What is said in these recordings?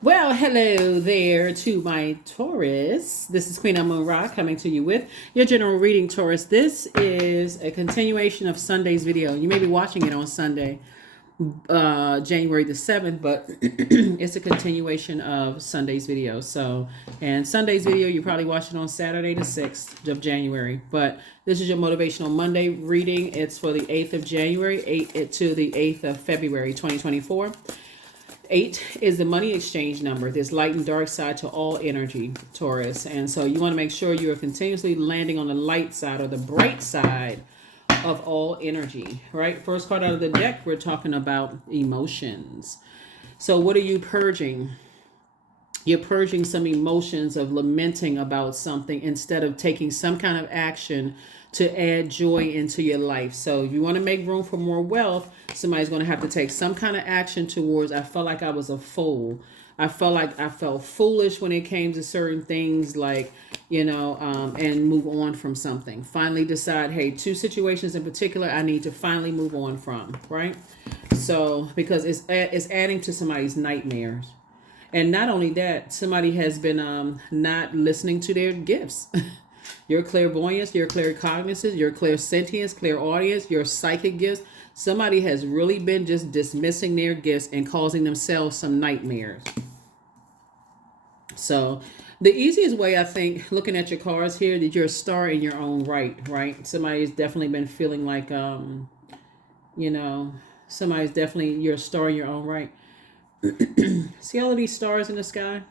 Well, hello there to my Taurus. This is Queen Amun Ra coming to you with your general reading, Taurus. This is a continuation of Sunday's video. You may be watching it on Sunday, January the 7th, but it's a continuation of Sunday's video. And Sunday's video, you probably watched it on Saturday the 6th of January. But this is your Motivational Monday reading. It's for the 8th of January, 8 to the 8th of February, 2024. 8 is the money exchange number. There's light and dark side to all energy, Taurus. And so you want to make sure you're continuously landing on the light side or the bright side of all energy, right? First card out of the deck, we're talking about emotions. So what are you purging? You're purging some emotions of lamenting about something instead of taking some kind of action to add joy into your life. So if you want to make room for more wealth, somebody's going to have to take some kind of action towards, I felt like I was a fool. I felt foolish when it came to certain things, like, and move on from something. Finally decide, hey, two situations in particular I need to finally move on from, right? So because it's adding to somebody's nightmares. And not only that, somebody has been not listening to their gifts. Your clairvoyance, your claircognizance, your clairsentience, clairaudience, your psychic gifts. Somebody has really been just dismissing their gifts and causing themselves some nightmares. So the easiest way, I think, looking at your cards here, that you're a star in your own right? Somebody's definitely been feeling like, somebody's definitely, you're a star in your own right. See all of these stars in the sky?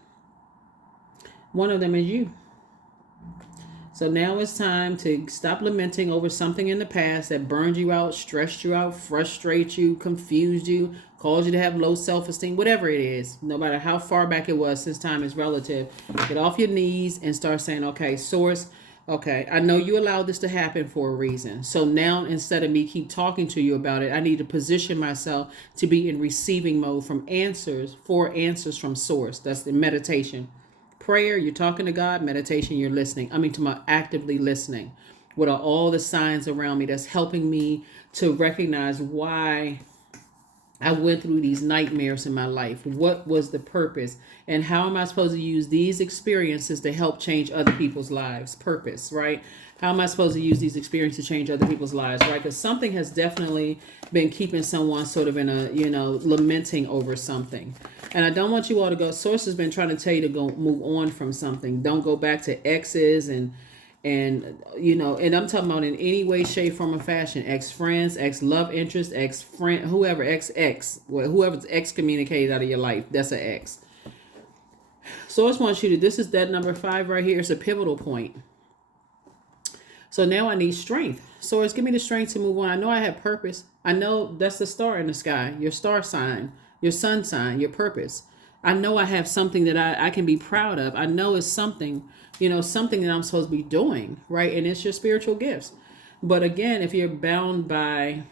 One of them is you. So now it's time to stop lamenting over something in the past that burned you out, stressed you out, frustrated you, confused you, caused you to have low self-esteem, whatever it is. No matter how far back it was, since time is relative. Get off your knees and start saying, okay, source, okay, I know you allowed this to happen for a reason. So now, instead of me keep talking to you about it, I need to position myself to be in receiving mode from answers from source. That's the meditation. Prayer, you're talking to God. Meditation, you're listening. To my actively listening. What are all the signs around me that's helping me to recognize why I went through these nightmares in my life? What was the purpose? And how am I supposed to use these experiences to help change other people's lives? Purpose, right? How am I supposed to use these experiences to change other people's lives, right? Because something has definitely been keeping someone sort of in a, lamenting over something. And I don't want you all to go, Source has been trying to tell you to go move on from something. Don't go back to exes and and I'm talking about in any way, shape, form, or fashion. Ex-friends, ex-love interest, ex-friend, whoever, whoever's excommunicated out of your life, that's an ex. Source wants you to, this is that number 5 right here. It's a pivotal point. So now I need strength. Source, give me the strength to move on. I know I have purpose. I know that's the star in the sky, your star sign, your sun sign, your purpose. I know I have something that I can be proud of. I know it's something, something that I'm supposed to be doing, right? And it's your spiritual gifts. But again, if you're bound by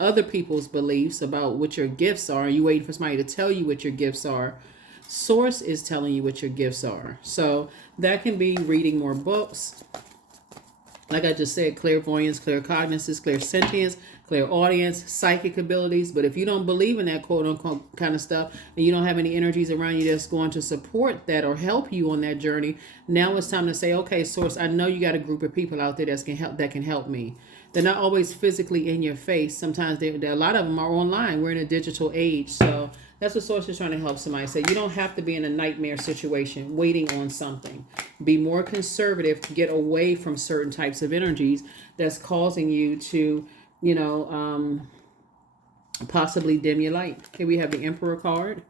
other people's beliefs about what your gifts are, you waiting for somebody to tell you what your gifts are, Source is telling you what your gifts are. So that can be reading more books. Like I just said, clairvoyance, claircognizance, clairsentience, clairaudience, psychic abilities. But if you don't believe in that quote unquote kind of stuff, and you don't have any energies around you that's going to support that or help you on that journey, now it's time to say, okay, Source, I know you got a group of people out there that can help me. They're not always physically in your face. Sometimes a lot of them are online. We're in a digital age. So that's what Source is trying to help somebody say. You don't have to be in a nightmare situation waiting on something. Be more conservative to get away from certain types of energies that's causing you to, possibly dim your light. Here we have the Emperor card.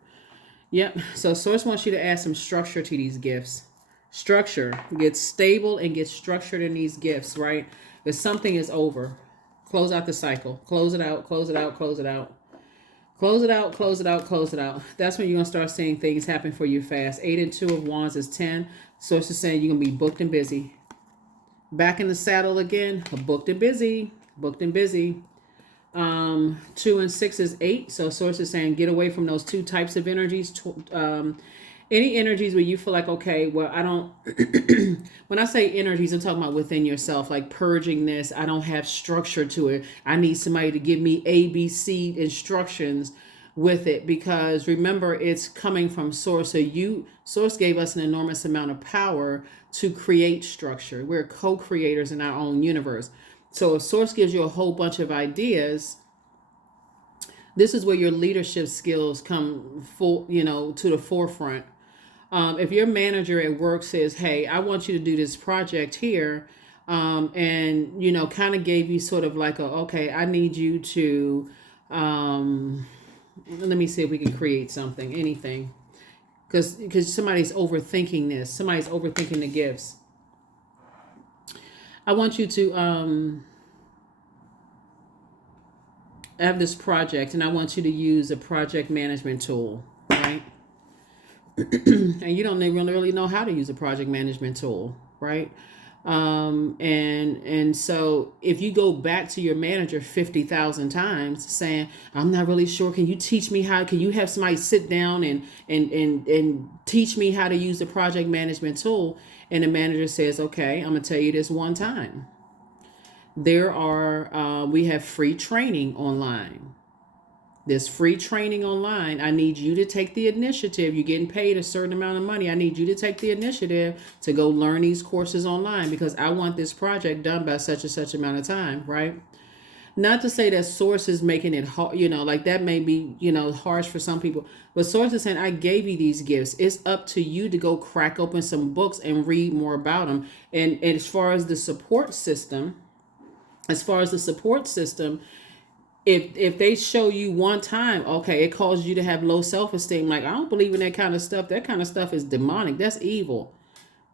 Yep. So Source wants you to add some structure to these gifts. Structure. Get stable and get structured in these gifts, right? If something is over, close out the cycle. Close it out, close it out, close it out. Close it out, close it out, close it out. That's when you're going to start seeing things happen for you fast. 8 and 2 of Wands is 10. Source is saying you're going to be booked and busy. Back in the saddle again, booked and busy, booked and busy. 2 and 6 is 8. So Source is saying get away from those two types of energies. Any energies where you feel like, okay, well, I don't, when I say energies, I'm talking about within yourself, like purging this. I don't have structure to it. I need somebody to give me ABC instructions with it, because remember, it's coming from source. So source gave us an enormous amount of power to create structure. We're co-creators in our own universe. So if source gives you a whole bunch of ideas, this is where your leadership skills come full, to the forefront. If your manager at work says, hey, I want you to do this project here, and kind of gave you sort of like okay, I need you to let me see if we can create something, anything, because somebody's overthinking this. Somebody's overthinking the gifts. I want you to have this project, and I want you to use a project management tool, right? And you don't even really know how to use a project management tool, right? And so if you go back to your manager 50,000 times saying, I'm not really sure, can you teach me how, can you have somebody sit down and teach me how to use the project management tool? And the manager says, okay, I'm gonna tell you this one time. We have free training online. There's free training online. I need you to take the initiative. You're getting paid a certain amount of money. I need you to take the initiative to go learn these courses online, because I want this project done by such and such amount of time, right? Not to say that source is making it hard, like that may be, harsh for some people. But source is saying, I gave you these gifts. It's up to you to go crack open some books and read more about them. And as far as the support system, if they show you one time, okay, it causes you to have low self-esteem. Like, I don't believe in that kind of stuff. That kind of stuff is demonic. That's evil.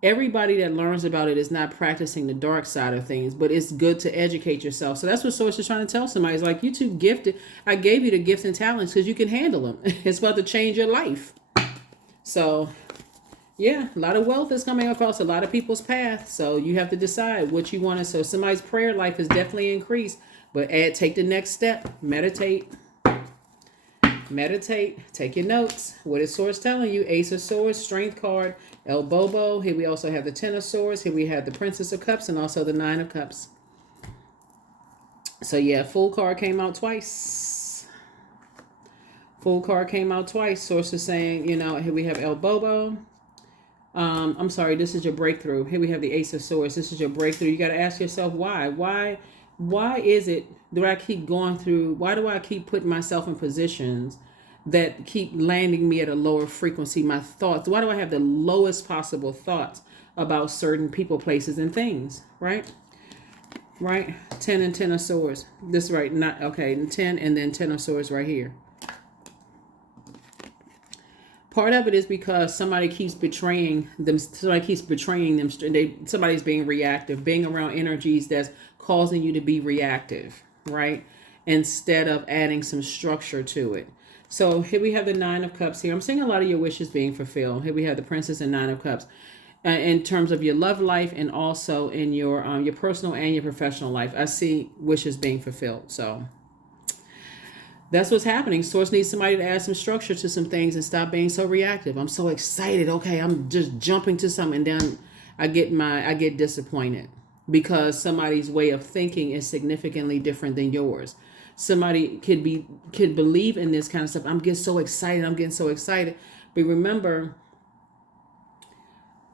Everybody that learns about it is not practicing the dark side of things, but it's good to educate yourself. So that's what Source is trying to tell somebody. It's like, you too gifted. I gave you the gifts and talents because you can handle them. It's about to change your life. So, yeah, a lot of wealth is coming across a lot of people's path. So you have to decide what you want to. So somebody's prayer life is definitely increased. But take the next step. Meditate. Take your notes. What is Source telling you? Ace of Swords, Strength card, El Bobo. Here we also have the Ten of Swords. Here we have the Princess of Cups and also the Nine of Cups. So yeah, Full card came out twice. Source is saying, here we have El Bobo. I'm sorry, this is your breakthrough. Here we have the Ace of Swords. This is your breakthrough. You got to ask yourself why. Why is it that I keep going through? Why do I keep putting myself in positions that keep landing me at a lower frequency? My thoughts. Why do I have the lowest possible thoughts about certain people, places, and things? Right? 10 and 10 of Swords. This right? Not okay. 10 and then 10 of Swords right here. Part of it is because somebody keeps betraying them. Somebody's being reactive, being around energies that's causing you to be reactive, right? Instead of adding some structure to it. So here we have the Nine of Cups here. I'm seeing a lot of your wishes being fulfilled. Here we have the Princess and Nine of Cups. In terms of your love life and also in your personal and your professional life, I see wishes being fulfilled. So that's what's happening. Source needs somebody to add some structure to some things and stop being so reactive. I'm so excited. Okay, I'm just jumping to something, and then I get disappointed because somebody's way of thinking is significantly different than yours. Somebody could believe in this kind of stuff. I'm getting so excited. But remember,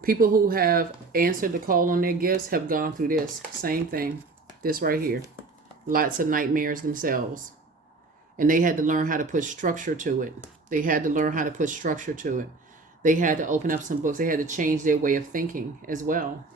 people who have answered the call on their gifts have gone through this same thing. This right here. Lots of nightmares themselves. And they had to learn how to put structure to it. They had to open up some books. They had to change their way of thinking as well.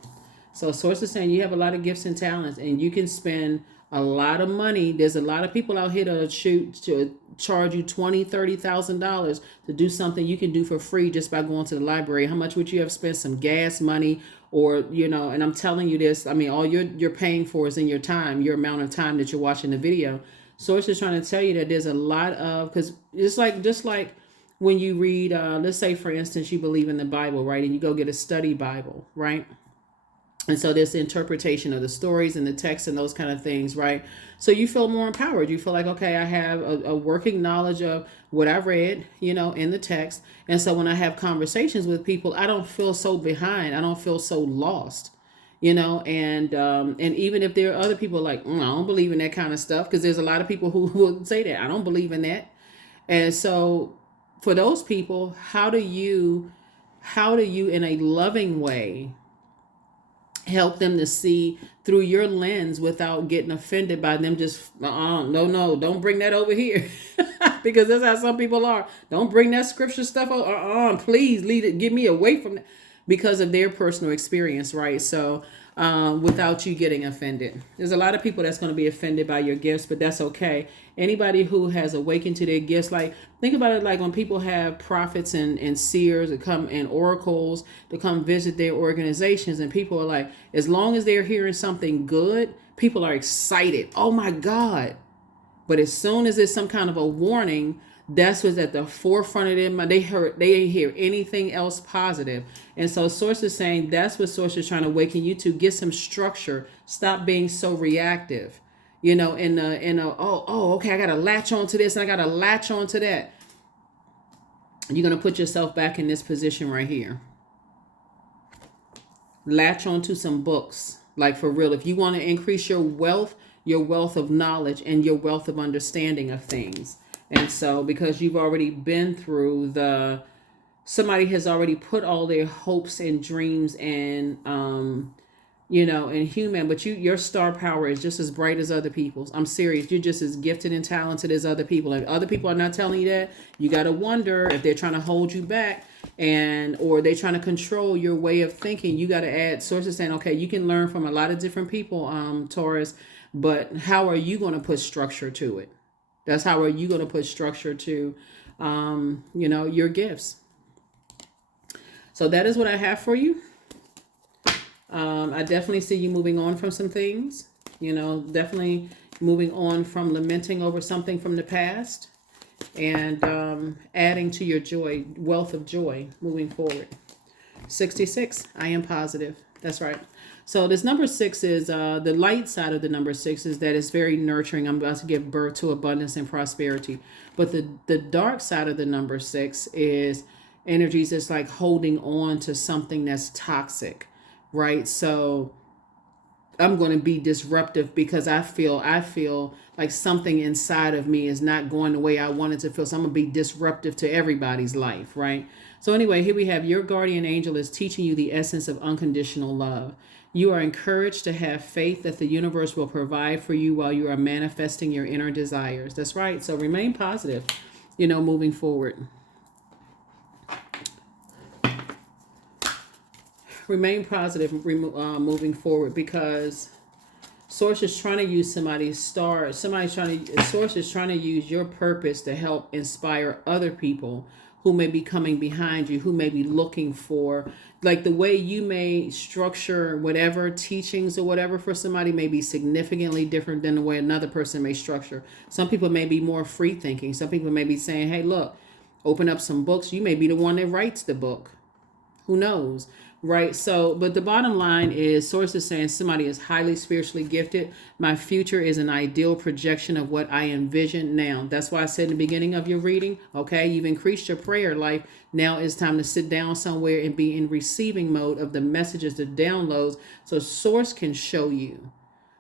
So Source is saying you have a lot of gifts and talents, and you can spend a lot of money. There's a lot of people out here to charge you $20,000, $30,000 to do something you can do for free just by going to the library. How much would you have spent? Some gas money, or and I'm telling you this, I mean, all you're paying for is in your time, your amount of time that you're watching the video. Source is trying to tell you that there's a lot of, because just like when you read, let's say for instance, you believe in the Bible, right? And you go get a study Bible, right? And so there's the interpretation of the stories and the text and those kind of things, right? So you feel more empowered. You feel like, okay, I have a working knowledge of what I read, in the text. And so when I have conversations with people, I don't feel so behind. I don't feel so lost, and even if there are other people like, I don't believe in that kind of stuff, because there's a lot of people who will say that I don't believe in that. And so for those people, how do you in a loving way help them to see through your lens without getting offended by them just no, don't bring that over here. Because that's how some people are. Don't bring that scripture stuff over. Please leave it, get me away from that, because of their personal experience, right? So without you getting offended, there's a lot of people that's going to be offended by your gifts, but that's okay. Anybody who has awakened to their gifts, like think about it, like when people have prophets and seers that come, and oracles to come visit their organizations, and people are like, as long as they're hearing something good, people are excited. Oh my God. But as soon as there's some kind of a warning, that's what's at the forefront of them. They ain't hear anything else positive. And so Source is saying that's what Source is trying to awaken you to. Get some structure. Stop being so reactive. Okay, I gotta latch on to this and I gotta latch on to that. You're gonna put yourself back in this position right here. Latch on to some books. Like for real. If you want to increase your wealth of knowledge and your wealth of understanding of things. And so because you've already been through somebody has already put all their hopes and dreams and in human, but your star power is just as bright as other people's. I'm serious. You're just as gifted and talented as other people. If other people are not telling you that, you got to wonder if they're trying to hold you back or they're trying to control your way of thinking. You got to add sources saying, okay, you can learn from a lot of different people, Taurus, but how are you going to put structure to it? That's how are you going to put structure to, your gifts. So that is what I have for you. I definitely see you moving on from some things, definitely moving on from lamenting over something from the past and adding to your joy, wealth of joy moving forward. 66, I am positive. That's right. So this number 6 is the light side of the number 6 is that it's very nurturing. I'm about to give birth to abundance and prosperity. But the dark side of the number 6 is energies that's like holding on to something that's toxic, right? So I'm going to be disruptive because I feel like something inside of me is not going the way I want it to feel. So I'm going to be disruptive to everybody's life, right? So anyway, here we have your guardian angel is teaching you the essence of unconditional love. You are encouraged to have faith that the universe will provide for you while you are manifesting your inner desires. That's right. So remain positive, moving forward. Remain positive moving forward because Source is trying to use somebody's star. Source is trying to use your purpose to help inspire other people who may be coming behind you, who may be looking for, like the way you may structure whatever teachings or whatever for somebody may be significantly different than the way another person may structure. Some people may be more free thinking. Some people may be saying, hey, look, open up some books. You may be the one that writes the book. Who knows? Right. So, but the bottom line is Source is saying somebody is highly spiritually gifted. My future is an ideal projection of what I envision now. That's why I said in the beginning of your reading, okay, you've increased your prayer life. Now it's time to sit down somewhere and be in receiving mode of the messages, the downloads, so Source can show you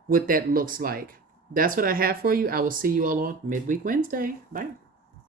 what that looks like. That's what I have for you. I will see you all on Midweek Wednesday. Bye.